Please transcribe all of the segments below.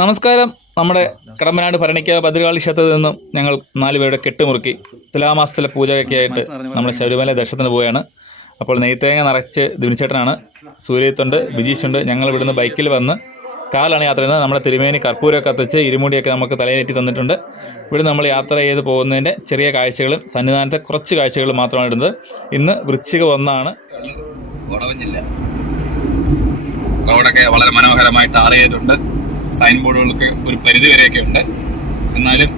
നമസ്കാരം. നമ്മുടെ കടമ്പനാട് ഭരണിക്ക ഭദ്രകാളി ക്ഷേത്രത്തിൽ നിന്നും ഞങ്ങൾ നാലുപേരുടെ കെട്ടുമുറുക്കി തുലാമാസത്തിലെ പൂജയൊക്കെ ആയിട്ട് നമ്മൾ ശബരിമല ദർശനത്തിന് പോവുകയാണ്. അപ്പോൾ നെയ്ത്തേങ്ങ നിറച്ച് ദിനിച്ചേട്ടനാണ് സൂര്യത്തുണ്ട് ബിജീഷുണ്ട് ഞങ്ങൾ ഇവിടുന്ന് ബൈക്കിൽ വന്ന് കാലാണ് യാത്ര ചെയ്യുന്നത്. നമ്മുടെ തിരുമേനി കർപ്പൂരമൊക്കെ കത്തിച്ച് ഇരുമുടിയൊക്കെ നമുക്ക് തലയിലേറ്റി തന്നിട്ടുണ്ട്. ഇവിടെ നമ്മൾ യാത്ര ചെയ്ത് പോകുന്നതിന്റെ ചെറിയ കാഴ്ചകളും സന്നിധാനത്തെ കുറച്ച് കാഴ്ചകളും മാത്രമാണ് ഇടുന്നത്. ഇന്ന് വൃശ്ചിക ഒന്നാണ്. വളരെ മനോഹരമായിട്ട് ടാർ ചെയ്തിട്ടുണ്ട്. സൈൻ ബോർഡുകൾക്ക് ഒരു പരിധി വരെയൊക്കെ ഉണ്ട്. എന്നാലും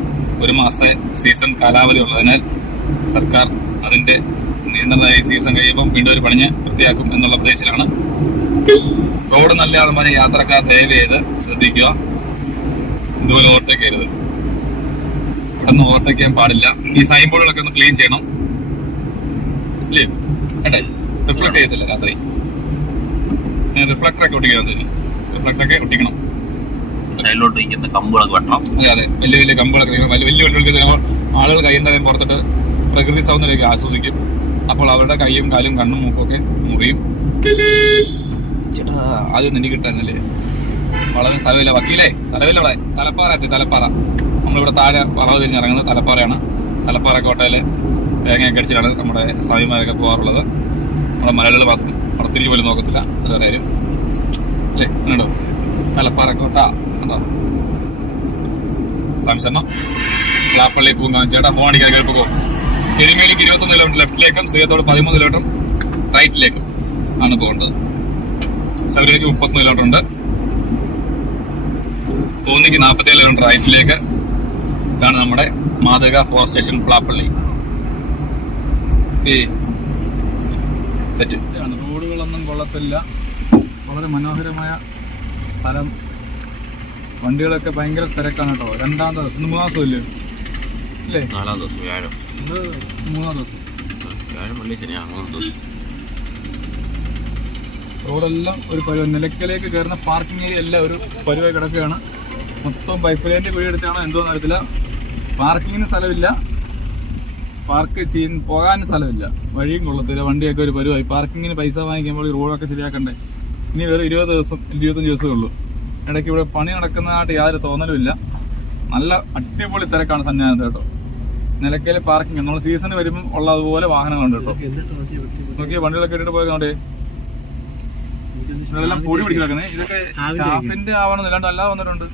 ഒരു മാസത്തെ സീസൺ കാലാവധി ഉള്ളതിനാൽ സർക്കാർ അതിന്റെ നിയന്ത്രണമായി സീസൺ കഴിയുമ്പം വീണ്ടും ഒരു പണിഞ്ഞ് വൃത്തിയാക്കും എന്നുള്ള പ്രതീക്ഷയിലാണ്. റോഡ് നല്ല പറഞ്ഞ യാത്രക്കാർ ദയവ് ചെയ്ത് ശ്രദ്ധിക്കുക. ഇതുപോലെ ഓവർടേക്ക് ചെയ്യരുത്. നിന്ന് ഓവർടേക്ക് ചെയ്യാൻ പാടില്ല. ഈ സൈൻ ബോർഡുകളൊക്കെ ഒന്ന് ക്ലീൻ ചെയ്യണം. ഇല്ലേ? കണ്ടേ റിഫ്ലക്ട് ചെയ്യത്തില്ല രാത്രി. റിഫ്ലക്ടറൊക്കെ ഒട്ടിക്കണം റിഫ്ലക്ടർ ഒട്ടിക്കണം. സൈഡിലോട്ട് നിൽക്കുന്ന കമ്പുകളൊക്കെ വെട്ടണം. അതെ അതെ. വലിയ വലിയ കമ്പുകളൊക്കെ. വലിയ വലിയ വണ്ടികൾക്ക് ചിലപ്പോൾ ആളുകൾ നിന്ന് പുറത്തിട്ട് പ്രകൃതി സൗന്ദര്യമൊക്കെ ആസ്വദിക്കും. അപ്പോൾ അവരുടെ കൈയും കാലും കണ്ണും മൂക്കൊക്കെ മുറിയും. ചേട്ടാ ആദ്യം എനിക്ക് കിട്ടായിരുന്നല്ലേ? വളരെ സ്ഥലമില്ല. വക്കീലേ സ്ഥലമില്ല അവിടെ തലപ്പാറ എത്തി തലപ്പാറ. നമ്മളിവിടെ താഴെ വളവ് തിരിഞ്ഞ് ഇറങ്ങുന്നത് തലപ്പാറയാണ്. തലപ്പാറ കോട്ടയിൽ തേങ്ങയൊക്കെ അടിച്ചിട്ടാണ് നമ്മുടെ സ്വാമിമാരൊക്കെ പോകാറുള്ളത്. നമ്മുടെ മലയാളികൾ മാത്രം തിരിഞ്ഞു പോലും നോക്കത്തില്ല. അതുകാര്യം അല്ലേ? കണ്ടോ തലപ്പാറ കോട്ട. കണ്ടോ സംശരണം പ്ലാപ്പള്ളി പൂങ്കാവ് ചേട്ടാ ഫോൺ അടിക്കാൻ കേൾപ്പ് എരുമേലിക്ക് ഇരുപത്തൊന്ന് കിലോമീറ്റർ ലെഫ്റ്റിലേക്കും സീയത്തോട് പതിമൂന്ന് കിലോമീറ്റർ റൈറ്റിലേക്കും ആണ് പോകേണ്ടത്. ശബരിമലയ്ക്ക് മുപ്പത്തൊന്ന് കിലോമീറ്റർ ഉണ്ട്. കോന്നിക്ക് നാൽപ്പത്തേഴ് കിലോമീറ്റർ റൈറ്റിലേക്ക് ഇതാണ് നമ്മുടെ മാതൃക ഫോറസ്റ്റ് സ്റ്റേഷൻ പ്ലാപ്പള്ളി റോഡുകളൊന്നും കൊള്ളത്തില്ല. വളരെ മനോഹരമായ സ്ഥലം. വണ്ടികളൊക്കെ ഭയങ്കര തിരക്കാണ് കേട്ടോ. രണ്ടാം ദിവസം ഇന്ന് മൂന്നാം ദിവസം ഇല്ലേ? അല്ലേ നാലാം ദിവസം വ്യാഴം. ഇത് മൂന്നാം ദിവസം. വ്യാഴം പള്ളി ശനിയാ മൂന്നാം ദിവസം. റോഡെല്ലാം ഒരു പരുവ നിലയ്ക്കലേക്ക് കയറുന്ന പാർക്കിംഗ് ഏരിയ എല്ലാം ഒരു പരുവായി കിടക്കുകയാണ്. മൊത്തം പൈപ്പ് ലൈന്റെ കുഴി എടുത്താണോ. എന്തോന്ന് അറിയത്തില്ല. പാർക്കിങ്ങിന് സ്ഥലമില്ല. പാർക്ക് ചെയ്യാൻ പോകാൻ സ്ഥലമില്ല. വഴിയും കൊള്ളത്തില്ല. വണ്ടിയൊക്കെ ഒരു പരിവായി. പാർക്കിങ്ങിന് പൈസ വാങ്ങിക്കുമ്പോൾ ഈ റോഡൊക്കെ ശരിയാക്കണ്ടേ? ഇനി വേറെ ഇരുപത് ദിവസം ഇരുപത്തഞ്ച് ദിവസമേ ഉള്ളൂ. ഇടയ്ക്ക് ഇവിടെ പണി നടക്കുന്നതായിട്ട് യാതൊരു തോന്നലുമില്ല. നല്ല അടിപൊളി തിരക്കാണ് സന്നിധാനത്ത് കേട്ടോ. നിലയ്ക്കൽ പാർക്കിംഗ്. നമ്മൾ സീസൺ വരുമ്പോൾ ഉള്ളതുപോലെ വാഹനങ്ങളുണ്ട് കേട്ടോ. നോക്കിയ വണ്ടികളൊക്കെ ഇട്ടിട്ട് പോയി കണ്ടേ. ഇതെല്ലാം പൊടി പിടിച്ച് കിടക്കുന്നത് ഇതൊക്കെ സ്റ്റാഫിന്റെ ആവണം അല്ലാണ്ട് അല്ലാതെ വന്നിട്ടുണ്ട്.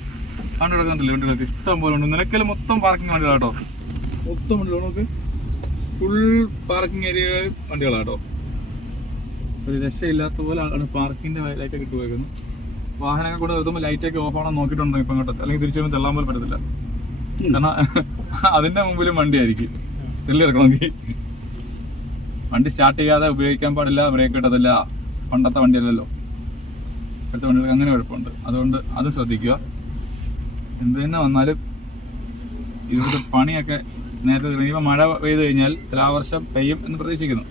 കണ്ടു കിടക്കുന്നില്ല വണ്ടികളൊക്കെ? ഇഷ്ടം പോലെ ഉണ്ട്. നിലയ്ക്കൽ മൊത്തം പാർക്കിംഗ് വണ്ടികളാണ് കേട്ടോ. മൊത്തം വണ്ടികൾ നോക്ക് ഫുൾ പാർക്കിംഗ് ഏരിയ വണ്ടികളാട്ടോ ഒരു രക്ഷയില്ലാത്ത പോലെ ആണ് പാർക്കിന്റെ ലൈറ്റ് ഒക്കെ ഇട്ട് വാഹനങ്ങൾ കൂടെ എത്തുമ്പോൾ ലൈറ്റ് ഒക്കെ ഓഫ് ആണോ നോക്കിയിട്ടുണ്ടോ ഇപ്പം കേട്ടോ അല്ലെങ്കിൽ തിരിച്ചു വരുമ്പോൾ തെള്ളാൻ പോലും പറ്റത്തില്ല. കാരണം അതിന്റെ മുമ്പിലും വണ്ടിയായിരിക്കും തെല്ലിറക്കണം ഇറക്കണമെങ്കിൽ വണ്ടി സ്റ്റാർട്ട് ചെയ്യാതെ ഉപയോഗിക്കാൻ പാടില്ല ബ്രേക്ക് ഇട്ടതില്ല പണ്ടത്തെ വണ്ടി അല്ലല്ലോ ഇപ്പോഴത്തെ വണ്ടികൾക്ക് അങ്ങനെ കുഴപ്പമുണ്ട്. അതുകൊണ്ട് അത് ശ്രദ്ധിക്കുക. എന്ത് തന്നെ വന്നാലും ഇവിടുത്തെ പണിയൊക്കെ നേരത്തെ ഇനിയിപ്പോൾ മഴ പെയ്തു കഴിഞ്ഞാൽ തുലാവർഷം പെയ്യും എന്ന് പ്രതീക്ഷിക്കുന്നു.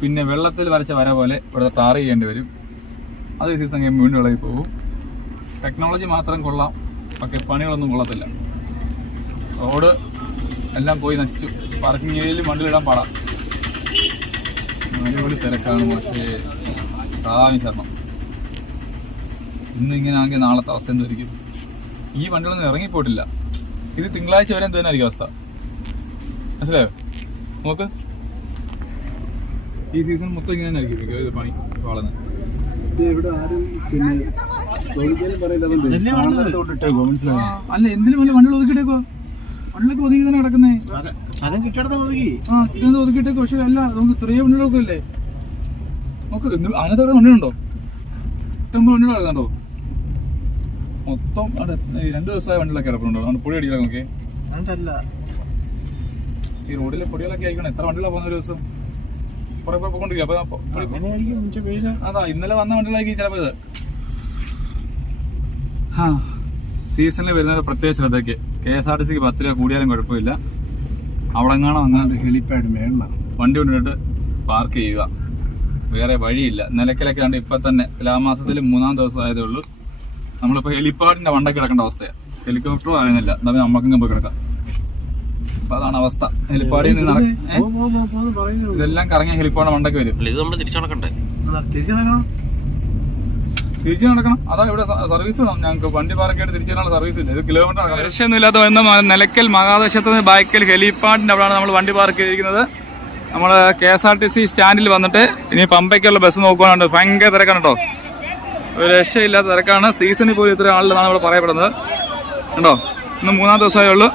പിന്നെ വെള്ളത്തിൽ വരച്ച വര പോലെ ഇവിടുത്തെ ടാർ ചെയ്യേണ്ടി വരും. അത് സീസൺ കഴിയുമ്പോൾ വീണ്ടും ഇളകി പോകും. ടെക്നോളജി മാത്രം കൊള്ളാം. പക്ഷെ പണികളൊന്നും കൊള്ളത്തില്ല. റോഡ് എല്ലാം പോയി നശിച്ചു. പാർക്കിംഗ് ഏരിയയിൽ വണ്ടിയിലിടാൻ പാടാം. അടിപൊളി തിരക്കാണ് പക്ഷേ സാധാരണ ശരണം ഇന്ന് ഇങ്ങനെ നാളത്തെ അവസ്ഥ എന്തായിരിക്കും ഈ വണ്ടികളൊന്നും ഇറങ്ങിപ്പോയിട്ടില്ല. ഇത് തിങ്കളാഴ്ച വരെ എന്ത് തന്നെയായിരിക്കും അവസ്ഥ? മനസ്സിലായോ? നോക്ക്. ഈ സീസൺ മൊത്തം ഇങ്ങനെ തന്നെ ആയിരിക്കും പണി. വളർന്ന്. അല്ല എന്തിനു വല്ല മണ്ണിൽ ഒതുക്കിട്ടേക്കോ മണ്ണിലൊക്കെ ഒതുക്കി തന്നെ കിടക്കുന്നേ. ആ കിട്ടുന്നത് ഒതുക്കിട്ടേക്കോ പക്ഷെ അല്ല നമുക്ക് ഇത്രയും മണ്ണിലൊക്കെ ഇല്ലേ നോക്ക് എന്ത് അതിനകത്ത് മണ്ണിലുണ്ടോ ഇഷ്ടംപോലെ മണ്ണിൽ കിടക്കണ്ടോ മൊത്തം അവിടെ രണ്ട് ദിവസമായ വണ്ടികളൊക്കെ കിടപ്പുണ്ടോ. അതുകൊണ്ട് പൊടി അടിക്കാൻ നോക്കിയേ ഈ റോഡിലെ പൊടികളൊക്കെ ആയിക്കണം എത്ര വണ്ടികളാണ് പോകുന്ന ഒരു ദിവസം? കുറെ കുറെ പോയിക്കൊണ്ടിരിക്കും അപ്പൊ പൊടി- അതാ ഇന്നലെ വന്ന വണ്ടികളായിരിക്കും ചിലപ്പോ ഇത്. ആ സീസണിൽ വരുന്ന ഒരു പ്രത്യേക ശ്രദ്ധയ്ക്ക്. കെ എസ് ആർ ടി സിക്ക് പത്ത് രൂപ കൂടിയാലും കുഴപ്പമില്ല. അവിടെ എങ്ങാണോ അങ്ങനെ ഹെലിപ്പാഡ് മേളിലാണ് വണ്ടി കൊണ്ടിട്ട് പാർക്ക് ചെയ്യുക. വേറെ വഴിയില്ല. നിലക്കലൊക്കെ ഉണ്ട് ഇപ്പൊ തന്നെ തുലാമാസത്തിൽ മൂന്നാം ദിവസം ആയതേ ഉള്ളൂ. നമ്മളിപ്പോ ഹെലിപ്പാഡിന്റെ വണ്ടൊക്കെ കിടക്കേണ്ട അവസ്ഥയാണ് ഹെലികോപ്റ്ററും അറിയുന്നില്ല. എന്താ നമുക്കെങ്കിലും പോയി കിടക്കാം. അപ്പൊ അതാണ് അവസ്ഥ. ഹെലിപ്പാഡിൽ നിന്ന്? ഇതെല്ലാം കറങ്ങിയ ഹെലിപ്പാഡ് മണ്ടക്ക് വരും. അല്ല ഇത് നമ്മൾ തിരിച്ചു നടക്കണ്ടേ? നടക്കണം. തിരിച്ചു നടക്കണം. അതാ ഇവിടെ സർവീസ് വേണം. ഞങ്ങൾക്ക് വണ്ടി പാർക്കായിട്ട് തിരിച്ചു വരാനുള്ള സർവീസ് ഇല്ല. ഇത് കിലോമീറ്റർ രക്ഷയൊന്നുമില്ലാത്ത വരുന്ന മ- നിലയ്ക്കൽ മഹാദേശത്ത് നിന്ന് ബാക്കിൽ ഹെലിപ്പാഡിന്റെ അവിടെയാണ് നമ്മൾ വണ്ടി പാർക്ക് ചെയ്തിരിക്കുന്നത്. നമ്മൾ K S R T C സ്റ്റാൻഡിൽ വന്നിട്ട് ഇനി പമ്പയ്ക്കുള്ള ബസ് നോക്കുകയാണുണ്ട് ഭയങ്കര തിരക്കാണ് കേട്ടോ. ഒരു രക്ഷയില്ലാത്ത തിരക്കാണ്. സീസണിൽ പോലും ഇത്ര ആളില്ലെന്നാണ് ഇവിടെ പറയപ്പെടുന്നത്. കണ്ടോ? ഇന്ന് മൂന്നാം ദിവസമേ ഉള്ളൂ.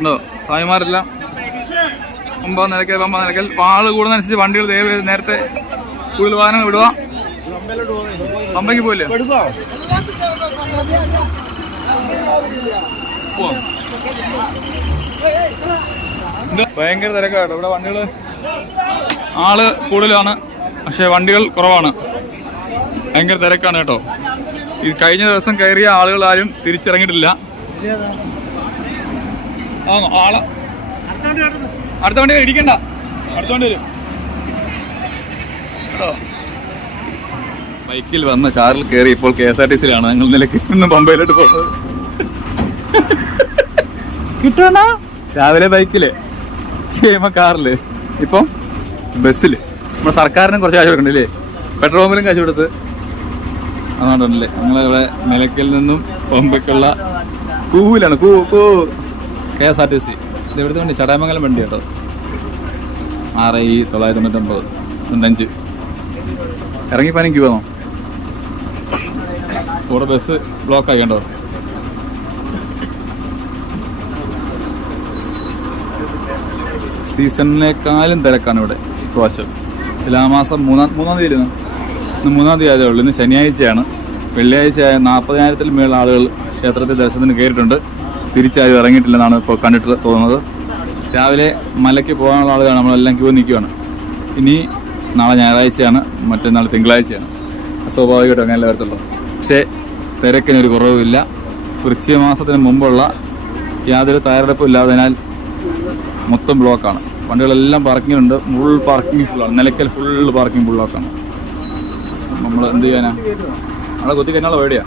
ഉണ്ടോ? സായിമാരെല്ലാം ഒമ്പത് നിലയ്ക്കൽ ഒമ്പത് നിലയ്ക്കൽ അപ്പോൾ കൂടുന്നതനുസരിച്ച് വണ്ടികൾ ദയവ് നേരത്തെ കൂടുതൽ വാഹനങ്ങൾ വിടുക. പമ്പയ്ക്ക് പോയില്ലേ? ഭയങ്കര തിരക്കാട്ടോ. ഇവിടെ വണ്ടികൾ ആൾ കൂടുതലാണ് പക്ഷെ വണ്ടികൾ കുറവാണ്. ഭയങ്കര തിരക്കാണ് കേട്ടോ. ഈ കഴിഞ്ഞ ദിവസം കയറിയ ആളുകൾ ആരും തിരിച്ചിറങ്ങിയിട്ടില്ല. ആൾ. അടുത്ത വണ്ടി വരും, ഇടിക്കണ്ട. അടുത്ത വണ്ടി വരും. ബൈക്കിൽ വന്ന് കാറിൽ കയറി ഇപ്പോൾ കെ എസ് ആർ ടി സിയിലാണ് ഞങ്ങൾ നിലയ്ക്ക് ഇന്ന് പമ്പയിലോട്ട് പോകുന്നത്. കിട്ടണ രാവിലെ ബൈക്കിൽ ചെയ്യുമ്പോ കാറിൽ. ഇപ്പം ബസ്സിൽ. നമ്മുടെ സർക്കാരിനും കുറച്ച് കാശ് കൊടുക്കണ്ടല്ലേ പെട്രോൾ പമ്പിലും കാശ് കൊടുത്ത്. അതുകൊണ്ടല്ലേ ഞങ്ങളിവിടെ നിലയ്ക്കൽ നിന്നും പമ്പയ്ക്കുള്ള കൂവിലാണ്. Queue queue. K S R T C. ഇത് ഇവിടുത്തെ വണ്ടി ചടാമംഗലം വണ്ടി കേട്ടോ. ആറ് ഈ തൊള്ളായിരത്തി തൊണ്ണൂറ്റൊമ്പത് തൊണ്ണഞ്ച് ഇറങ്ങി ക്യൂ ആണോ? കൂടെ ബസ് ബ്ലോക്ക് ആയി കണ്ടോ? സീസണിനേക്കാളും തിരക്കാണ് ഇവിടെ ഇപ്രാവശ്യം മാസം മൂന്നാം മൂന്നാം തീയതി ഇന്ന് മൂന്നാം തീയതി ആയതേ ഉള്ളൂ. ഇന്ന് ശനിയാഴ്ചയാണ്. വെള്ളിയാഴ്ച നാൽപ്പതിനായിരത്തിൽ മേളിൽ ആളുകൾ ക്ഷേത്രത്തിൽ ദർശനത്തിന് കയറിയിട്ടുണ്ട്. തിരിച്ചാരും ഇറങ്ങിയിട്ടില്ലെന്നാണ് ഇപ്പോൾ കണ്ടിട്ട് തോന്നുന്നത്. രാവിലെ മലയ്ക്ക് പോകാനുള്ള ആളുകളാണ് നമ്മളെല്ലാം ക്യൂ നിൽക്കുകയാണ്. ഇനി നാളെ ഞായറാഴ്ചയാണ് മറ്റന്നാൾ തിങ്കളാഴ്ചയാണ്. സ്വാഭാവികമായിട്ടും അങ്ങനെ വരത്തുള്ളൂ. പക്ഷേ തിരക്കിനൊരു കുറവുമില്ല. വൃശ്ചിക മാസത്തിന് മുമ്പുള്ള യാതൊരു തയ്യാറെടുപ്പും ഇല്ലാത്തതിനാൽ മൊത്തം ബ്ലോക്കാണ്. വണ്ടികളെല്ലാം പാർക്കിംഗ് ഉണ്ട് ഫുൾ പാർക്കിംഗ് ഫുള്ളാണ്. നിലയ്ക്കൽ ഫുൾ പാർക്കിംഗ് ബ്ലോക്കാണ് നമ്മൾ എന്ത് ചെയ്യാനാണ് അവിടെ കുത്തി കഴിഞ്ഞാൽ പേടിയാ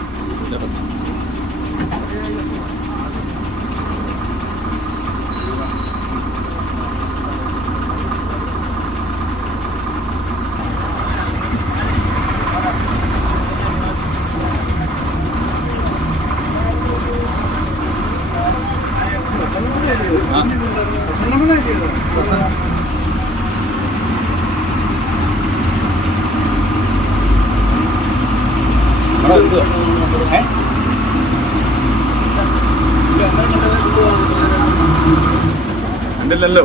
കണ്ടില്ലല്ലോ.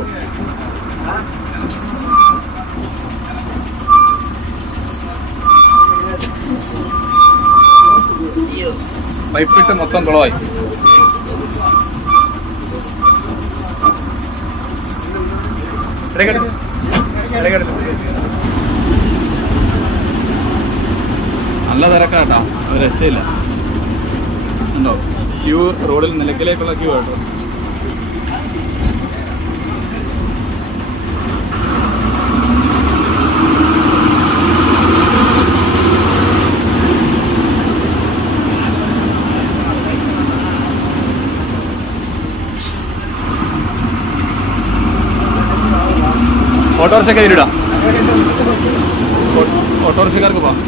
പൈപ്പിട്ട് മൊത്തം കുളമായി ഇടയ്ക്കെടുത്ത്. നല്ല തിരക്കാട്ടാ. രക്ഷയില്ല. ഉണ്ടോ? ക്യൂ റോഡിൽ നിലക്കിലേക്കുള്ള ക്യൂ കേട്ടോ ഓട്ടോറിക്ഷ കയ്യിലിടാം ഓട്ടോറിക്ഷക്കാർക്ക് പോവാം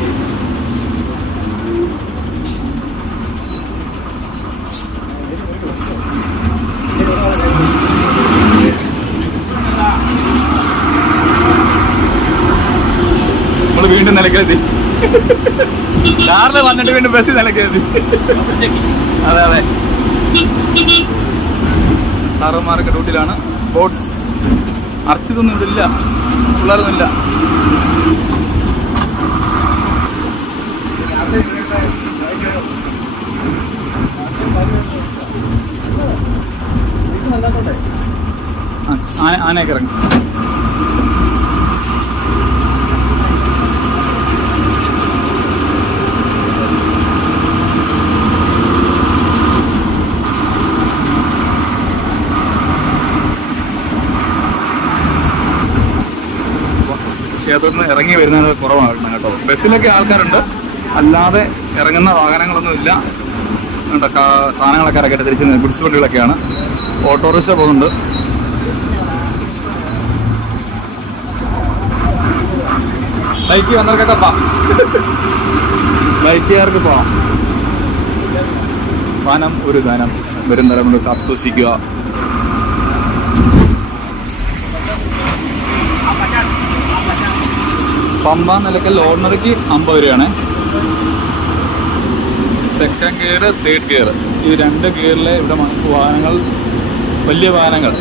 നമ്മൾ വീണ്ടും നിലയ്ക്കലെത്തി കാറിൽ വന്നിട്ട് വീണ്ടും ബസ്സിൽ നിലയ്ക്കലെത്തി അതെ അതെ. സാറന്മാരൊക്കെ ഡ്യൂട്ടിയിലാണ്. ബോട്ട്സ്. അർച്ചിതൊന്നും ഇതില്ല പിള്ളേരൊന്നുമില്ല. ആ, ആന ആനയൊക്കെ ഇറങ്ങി. ക്ഷേത്രത്തിൽ നിന്ന് ഇറങ്ങി വരുന്നത് കുറവാണ് കേട്ടോ. ബസ്സിലൊക്കെ ആൾക്കാരുണ്ട്. അല്ലാതെ ഇറങ്ങുന്ന വാഹനങ്ങളൊന്നും ഇല്ല. സാധനങ്ങളൊക്കെ ഇറക്കിയിട്ട് തിരിച്ച് പിടിച്ചു വണ്ടികളൊക്കെയാണ്. ഓട്ടോറിക്ഷ പോകുന്നുണ്ട്. ബൈക്ക് വന്നവർക്കൊക്കെ ബൈക്കുകാർക്ക് പോവാം. പാനം ഒരു ഗാനം വരും തലമുറ ആസ്വദിക്കുക പമ്പ നിലക്കൽ ഓർഡിനറിക്ക് അമ്പത് രൂപയാണ്. സെക്കൻഡ് ഗിയർ തേർഡ് ഗിയർ ഈ രണ്ട് ഗിയറിലെ ഇവിടെ വാഹനങ്ങൾ വലിയ വാഹനങ്ങൾ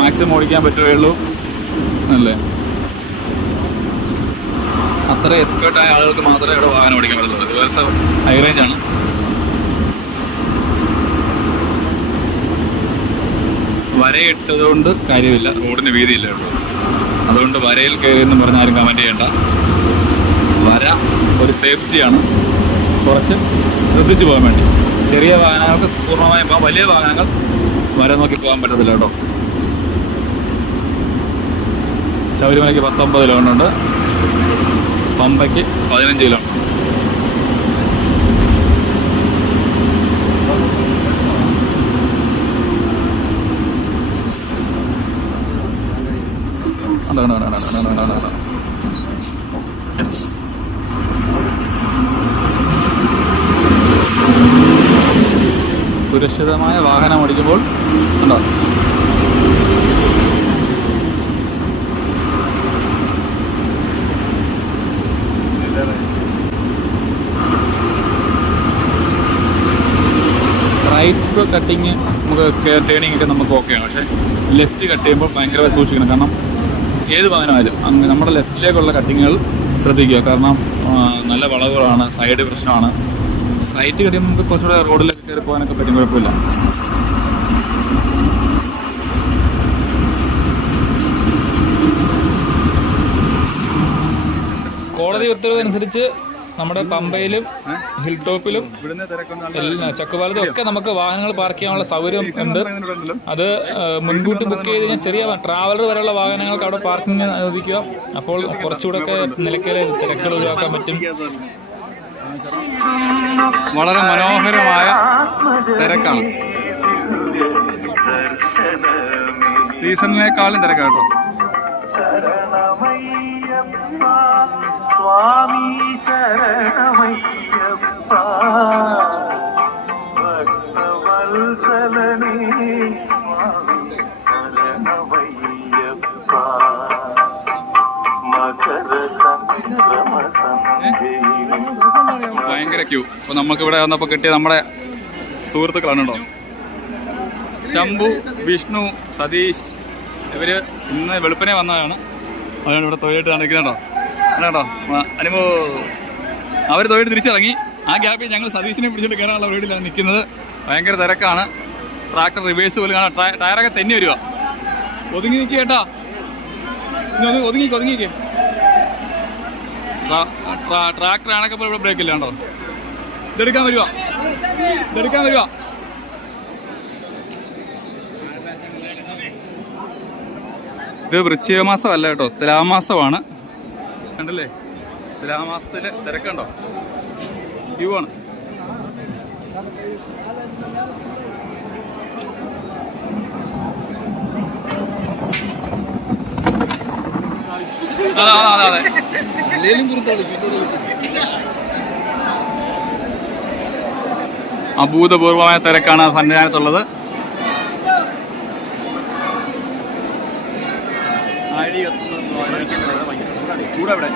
മാക്സിമം ഓടിക്കാൻ പറ്റുകയുള്ളൂ അല്ലേ? അത്ര എക്സ്പേർട്ടായ ആളുകൾക്ക് മാത്രമേ ഇവിടെ വാഹനം ഓടിക്കാൻ പറ്റുള്ളൂ. ഇതുപോലത്തെ ഹൈ റേഞ്ച് ആണ്. വരയിട്ടതുകൊണ്ട് കാര്യമില്ല. റോഡിന് വീതിയില്ല അതുകൊണ്ട് വരയിൽ കയറി എന്ന് പറഞ്ഞാലും കമന്റ് ചെയ്യണ്ട. വര ഒരു സേഫ്റ്റിയാണ്. കുറച്ച് ശ്രദ്ധിച്ചു പോകാൻ വേണ്ടി. ചെറിയ വാഹനങ്ങൾക്ക് പൂർണമായും പോകാം. വലിയ വാഹനങ്ങൾ വര നോക്കി പോകാൻ പറ്റത്തില്ല കേട്ടോ. ശബരിമലയ്ക്ക് പത്തൊമ്പത് ഉണ്ട്. പമ്പയ്ക്ക് പതിനഞ്ച് കിലോമീറ്റർ ഉണ്ട്, ഉണ്ട്, ഉണ്ട്, ഉണ്ട്, ഉണ്ട്, ഉണ്ട്, ഉണ്ട്, ഉണ്ട്. സുരക്ഷിതമായ വാഹനം ഓടിക്കുമ്പോൾ ഉണ്ടോ? റൈറ്റ് കട്ടിങ് നമുക്ക് ടേണിംഗ് ഒക്കെ നമുക്ക് ഓക്കെയാണ് പക്ഷേ ലെഫ്റ്റ് കട്ട് ചെയ്യുമ്പോൾ ഭയങ്കരമായി സൂക്ഷിക്കണം. കാരണം ഏത് വാഹനമായാലും അങ്ങ് നമ്മുടെ ലെഫ്റ്റിലേക്കുള്ള കട്ടിങ്ങുകൾ ശ്രദ്ധിക്കുക. കാരണം നല്ല വളവുകളാണ് സൈഡ് പ്രശ്നമാണ്. റൈറ്റ് ചെയ്യുമ്പോൾ നമുക്ക് കുറച്ചുകൂടെ റോഡിലൊക്കെ കയറി പോകാനൊക്കെ പറ്റും കുഴപ്പമില്ല. കോടതി ഉത്തരവ് അനുസരിച്ച് നമ്മുടെ പമ്പയിലും ഹിൽ ടോപ്പിലും ചക്കുപാലത്തും ഒക്കെ നമുക്ക് വാഹനങ്ങൾ പാർക്ക് ചെയ്യാനുള്ള സൗകര്യം ഉണ്ട്. അത് മുൻകൂട്ടി ബുക്ക് ചെയ്ത് കഴിഞ്ഞാൽ ചെറിയ ട്രാവലർ വരെയുള്ള വാഹനങ്ങൾക്ക് അവിടെ പാർക്കിംഗ് അനുവദിക്കുക. അപ്പോൾ കുറച്ചുകൂടെ ഒക്കെ നിലയ്ക്കൽ തിരക്കുകൾ ഒഴിവാക്കാൻ പറ്റും. വളരെ മനോഹരമായ തിരക്കാണ്. സീസണിനേക്കാളും തിരക്കാട്ടോ സ്വാമി ശരണമയ്യപ്പ. ക്യൂ അപ്പൊ നമുക്ക് ഇവിടെ വന്നപ്പോൾ കിട്ടിയ നമ്മുടെ സുഹൃത്തുക്കളാണ് കേട്ടോ ശംഭു വിഷ്ണു സതീഷ് ഇവർ ഇന്ന് വെളുപ്പിനെ വന്നതാണ്. അവരാണ് ഇവിടെ തൊഴിലിട്ട് നടക്കുന്നുണ്ടോ കേട്ടോ അനുഭവ അവർ തൊഴിൽ തിരിച്ചിറങ്ങി. ആ ഗ്യാപ്പിൽ ഞങ്ങൾ സതീഷിനെ പിടിച്ചിട്ട് കയറാനുള്ള വീട്ടിലാണ് നിൽക്കുന്നത്. ഭയങ്കര തിരക്കാണ്. ട്രാക്ടർ റിവേഴ്സ് പോലും കാണാം. ടയ- ടയറൊക്കെ തെന്നി വരിക. ഒതുങ്ങി നിൽക്കുക കേട്ടോ. ഒതുങ്ങി ഒതുങ്ങി ട്രാക്ടർ ആണൊക്കെ ഇവിടെ ബ്രേക്ക് ഇല്ല കേട്ടോ ഇതെടുക്കാൻ വരുവാ. ഇതെടുക്കാൻ വരുവാ. ഇത് വൃശ്ചിക മാസമല്ല കേട്ടോ. തുലാമാസമാണ്. കണ്ടല്ലേ? തുലാമാസത്തിൽ തിരക്കുണ്ടോ? ക്യൂ ആണ്. അതെ അതെ അതെ അതെ അഭൂതപൂർവമായ തിരക്കാണ് സന്നിധാനത്തുള്ളത്. ചൂടവിടെ?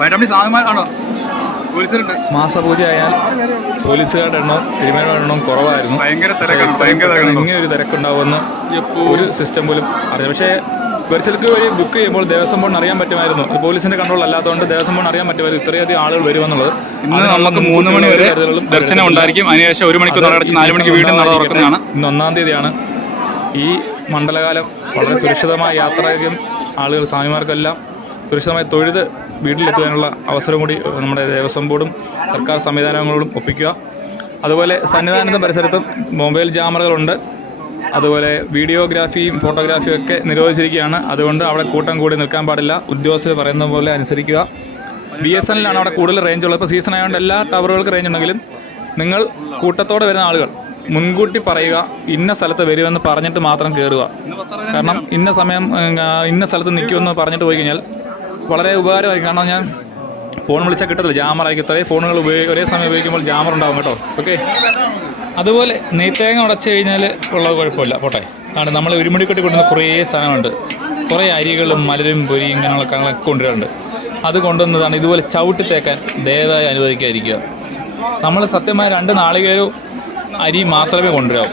വൈറ്റമിൻ സാധനമാണോ പോലീസുണ്ട് മാസപൂജ ആയാൽ പോലീസുകാരുടെ എണ്ണം തിരുമേനയുടെ എണ്ണം കുറവായിരുന്നു. ഭയങ്കര തിരക്കാണ് ഭയങ്കര തിരക്കാണ്. ഇങ്ങനെ ഒരു തിരക്കുണ്ടാവുമെന്ന് ഒരു സിസ്റ്റം പോലും അറിയാം പക്ഷേ വെർച്വൽക്ക് വഴി ബുക്ക് ചെയ്യുമ്പോൾ ദേവസ്വം ബോർഡിന് അറിയാൻ പറ്റുമായിരുന്നു. പോലീസിന്റെ കൺട്രോൾ അല്ലാത്തതുകൊണ്ട് ദേവസ്വം ബോർഡിന് അറിയാൻ പറ്റുമായിരുന്നു. ഇത്രയധികം ആളുകൾ വരുമെന്നുള്ളത്. ഇന്ന് നമുക്ക് മൂന്ന് മണി വരെ ദർശനം ഉണ്ടായിരിക്കും. അതിനുശേഷം ഒരു മണിക്കൂർ അടച്ച് നാല് മണിക്ക് വീണ്ടും നട തുറക്കുന്നതാണ്. ഇന്ന് ഒന്നാം തീയതിയാണ്. ഈ മണ്ഡലകാലം വളരെ സുരക്ഷിതമായ യാത്രയ്ക്കും ആളുകൾ സ്വാമിമാർക്കെല്ലാം സുരക്ഷിതമായി തൊഴുത് വീട്ടിലെത്തുവാനുള്ള അവസരം കൂടി നമ്മുടെ ദേവസ്വം ബോർഡും സർക്കാർ സംവിധാനങ്ങളോടും ഒപ്പിക്കുക. അതുപോലെ സന്നിധാനത്തും പരിസരത്തും മൊബൈൽ ജാമറുകളുണ്ട്. അതുപോലെ വീഡിയോഗ്രാഫിയും ഫോട്ടോഗ്രാഫിയും ഒക്കെ നിരോധിച്ചിരിക്കുകയാണ്. അതുകൊണ്ട് അവിടെ കൂട്ടം കൂടി നിൽക്കാൻ പാടില്ല. ഉദ്യോഗസ്ഥർ പറയുന്ന പോലെ അനുസരിക്കുക. ബി എസ് എന്നിലാണ് അവിടെ കൂടുതൽ റേഞ്ച് ഉള്ളത്. ഇപ്പോൾ സീസൺ ആയതുകൊണ്ട് എല്ലാ ടവറുകൾക്ക് റേഞ്ച് ഉണ്ടെങ്കിലും നിങ്ങൾ കൂട്ടത്തോടെ വരുന്ന ആളുകൾ മുൻകൂട്ടി പറയുക ഇന്ന സ്ഥലത്ത് വരുമെന്ന് പറഞ്ഞിട്ട് മാത്രം കയറുക കാരണം ഇന്ന സമയം ഇന്ന സ്ഥലത്ത് നിൽക്കുമെന്ന് പറഞ്ഞിട്ട് പോയി കഴിഞ്ഞാൽ വളരെ ഉപകാരമായിരിക്കും. കാരണം ഞാൻ ഫോൺ വിളിച്ചാൽ കിട്ടത്തില്ല. ജാമറായിരിക്കും ഇത്രയും ഫോണുകൾ ഉപയോഗി ഒരേ സമയം ഉപയോഗിക്കുമ്പോൾ ജാമർ ഉണ്ടാകും കേട്ടോ. ഓക്കെ? അതുപോലെ നെയ്ത്തേങ്ങ ഉടച്ചു കഴിഞ്ഞാൽ ഉള്ളത് കുഴപ്പമില്ല. പോട്ടെ. കാരണം നമ്മൾ ഉരുമുടിക്കെട്ടി കൊണ്ടുവന്ന കുറേ സാധനമുണ്ട് കുറേ അരികളും മലരും പൊരി ഇങ്ങനെയുള്ള കാര്യങ്ങളൊക്കെ കൊണ്ടുവരാറുണ്ട്. അത് കൊണ്ടുവന്നതാണ് ഇതുപോലെ ചവിട്ടി തേക്കാൻ ദയവായി അനുവദിക്കാതിരിക്കുക. നമ്മൾ സത്യമായ രണ്ട് നാളികേരോ അരി മാത്രമേ കൊണ്ടുവരാവൂ.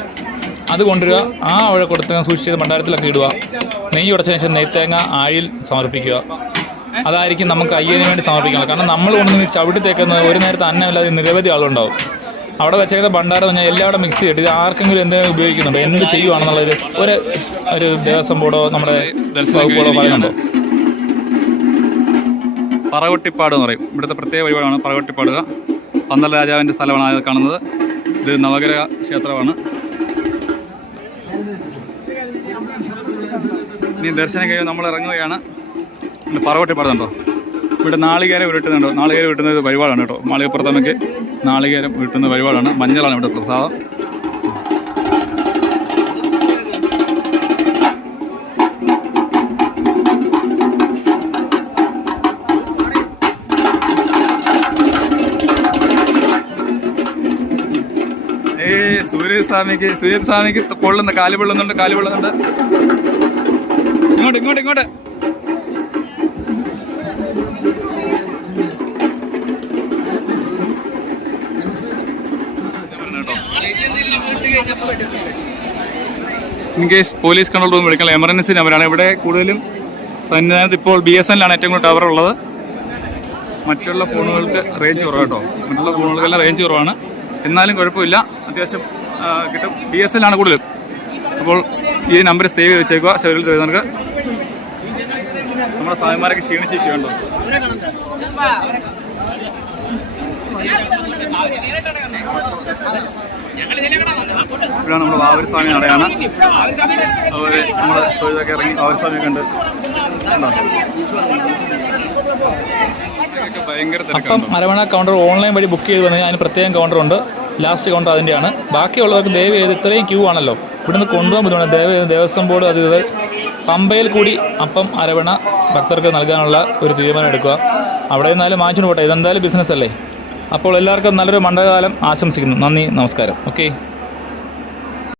അത് കൊണ്ടുവരിക ആ അവിടെ കൊടുത്ത സൂക്ഷിച്ച് ഭണ്ഡാരത്തിലൊക്കെ ഇടുക നെയ്യ് ഉടച്ച ശേഷം നെയ്ത്തേങ്ങ ആഴിൽ സമർപ്പിക്കുക. അതായിരിക്കും നമുക്ക് അയ്യന് വേണ്ടി സമർപ്പിക്കണം കാരണം നമ്മൾ കൊണ്ടുവന്ന് ചവിട്ടി തേക്കുന്നത് ഒരു നേരത്തെ അന്നമില്ലാതെ നിരവധി ആളുണ്ടാവും അവിടെ വെച്ചേക്കുന്ന ഭണ്ഡാരം പറഞ്ഞാൽ എല്ലാവരും മിക്സ് ചെയ്തിട്ട് ഇത് ആർക്കെങ്കിലും എന്തെങ്കിലും ഉപയോഗിക്കുന്നുണ്ടോ? എന്ത് ചെയ്യുവാണെന്നുള്ളത് ഒരു ഒരു ദേവസ്വം ബോർഡോ നമ്മുടെ വകുപ്പുകളോ പറയുന്നുണ്ടോ? പറകൊട്ടിപ്പാട് എന്ന് പറയും. ഇവിടുത്തെ പ്രത്യേക വഴിപാടാണ് പറകൊട്ടിപ്പാടുക പന്തല രാജാവിന്റെ സ്ഥലമാണ് അത് കാണുന്നത്. ഇത് നവഗ്രഹ ക്ഷേത്രമാണ്. ഇനി ദർശനം കഴിയുമ്പോൾ നമ്മൾ ഇറങ്ങുകയാണ്. ഇത് പറകൊട്ടിപ്പാടുന്നുണ്ടോ ഇവിടെ നാളികേരം ഉരുട്ടുന്നുണ്ടോ നാളികേരം ഉരുട്ടുന്നത് പരിപാടാണ് കേട്ടോ. മാളികപ്പുറത്തമ്മയ്ക്ക് നാളികേരം ഉരുട്ടുന്ന പരിപാടാണ് മഞ്ഞളാണ് ഇവിടെ പ്രസാദം. സൂര്യസ്വാമിക്ക് സൂര്യസ്വാമിക്ക് കൊള്ളുന്ന കാൽ പൊള്ളുന്നുണ്ട് കാൽ പൊള്ളുന്നുണ്ട് ഇങ്ങോട്ട് ഇങ്ങോട്ട് ഇങ്ങോട്ട്. In case police control room വിളിക്കണം എമർജൻസി നമ്പറാണ് ഇവിടെ കൂടുതലും സന്നിധാനത്ത് ഇപ്പോൾ ബി എസ് എല്ലാണ് ഏറ്റവും കൂടുതൽ ടവർ ഉള്ളത്. മറ്റുള്ള ഫോണുകൾക്ക് റേഞ്ച് കുറവ് കേട്ടോ. മറ്റുള്ള ഫോണുകൾക്കെല്ലാം റേഞ്ച് കുറവാണ്. എന്നാലും കുഴപ്പമില്ല. അത്യാവശ്യം കിട്ടും. ബി എസ് എല്ലാണ് കൂടുതലും. അപ്പോൾ ഈ നമ്പർ സേവ് ചെയ്ത് വെച്ചേക്കുക. ശരീരത്തിൽ വരുന്നവർക്ക് നമ്മുടെ സ്വാമിമാരൊക്കെ ക്ഷീണിച്ചിരിക്കുന്നുണ്ടോ ഇവിടെയാണ് നമ്മൾ വാവൂർ സ്വാമി നടയാണ്. അതുപോലെ നമ്മൾ തൊഴിലൊക്കെ ഇറങ്ങി വാവൂർ സ്വാമിയൊക്കെ? അപ്പം അരവണ കൗണ്ടർ ഓൺലൈൻ വഴി ബുക്ക് ചെയ്ത് വന്നാൽ അതിന് പ്രത്യേകം കൗണ്ടർ ഉണ്ട്. ലാസ്റ്റ് കൗണ്ടർ അതിന്റെയാണ് ബാക്കിയുള്ളവർക്ക് ദയവ് ചെയ്ത് ഇത്രയും ക്യൂ ആണല്ലോ. ഇവിടുന്ന് കൊണ്ടുപോകാൻ ബുദ്ധിമുട്ട് ദയവ് ദേവസ്വം ബോർഡ് അത് ഇത് പമ്പയിൽ കൂടി അപ്പം അരവണ ഭക്തർക്ക് നൽകാനുള്ള ഒരു തീരുമാനം എടുക്കുക. അവിടെ നിന്നാലും വാങ്ങിച്ചു പോട്ടെ. ഇതെന്തായാലും ബിസിനസ് അല്ലേ? അപ്പോൾ എല്ലാവർക്കും നല്ലൊരു മണ്ഡലകാലം ആശംസിക്കുന്നു. നന്ദി നമസ്കാരം. ഓക്കെ.